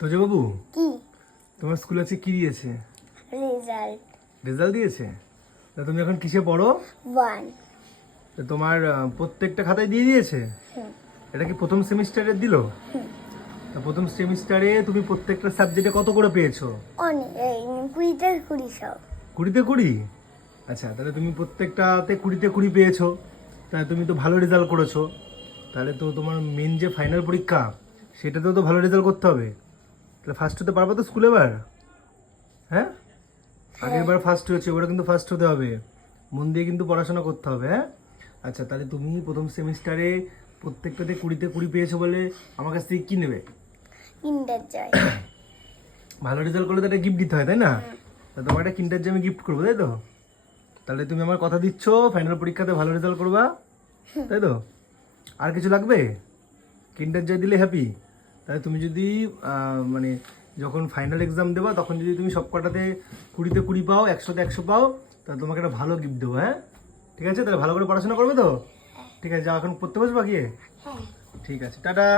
তোজো বাবু, কি তোমার স্কুল আছে কি দিয়েছে? রেজাল্ট রেজাল্ট দিয়েছে? তা তুমি এখন কিসে পড়ো? 1 তা তোমার প্রত্যেকটা খাতায় দিয়ে দিয়েছে? এটা কি প্রথম সেমিস্টারের দিলো? তা প্রথম সেমিস্টারে তুমি প্রত্যেকটা সাবজেক্টে কত করে পেয়েছো? অনেক 20তে 20 সব 20তে 20? আচ্ছা, তাহলে তুমি প্রত্যেকটাতে 20তে 20 পেয়েছো, তাহলে তুমি তো ভালো রেজাল্ট করেছো। তাহলে তো তোমার মেন যে ফাইনাল পরীক্ষা সেটাতেও তো ভালো রেজাল্ট করতে হবে। তাহলে ফার্স্ট হতে পারবে তো স্কুলে এবার? হ্যাঁ, আগের বার ফার্স্ট হয়েছে, এবারে কিন্তু ফার্স্ট হতে হবে। মন দিয়ে কিন্তু পড়াশোনা করতে হবে। হ্যাঁ, আচ্ছা, তাহলে তুমি প্রথম সেমিস্টারে প্রত্যেকটাতে 20তে 20 পেয়েছো বলে আমার কাছ থেকে কি নেবে? কিন্ডার জয় ভালো রেজাল্ট করলে তো একটা গিফট দিতে হয়, তাই না? তা তোমার একটা কিন্ডার জয় আমি গিফট করবো, তাই তো? তাহলে তুমি আমার কথা দিচ্ছ ফাইনাল পরীক্ষাতে ভালো রেজাল্ট করবা, তাই তো? আর কিছু লাগবে? কিন্ডার জয় দিলে হ্যাপি? তাহলে তুমি যদি মানে যখন ফাইনাল এক্সাম দেবা তখন যদি তুমি সব কটাতে 20তে 20 পাও, 100তে 100 পাও, তাহলে তোমাকে একটা ভালো গিফট দেবো। হ্যাঁ, ঠিক আছে? তাহলে ভালো করে পড়াশোনা করবে তো? ঠিক আছে, যাও এখন পড়তে বসবা গিয়ে। হ্যাঁ ঠিক আছে, টাটা।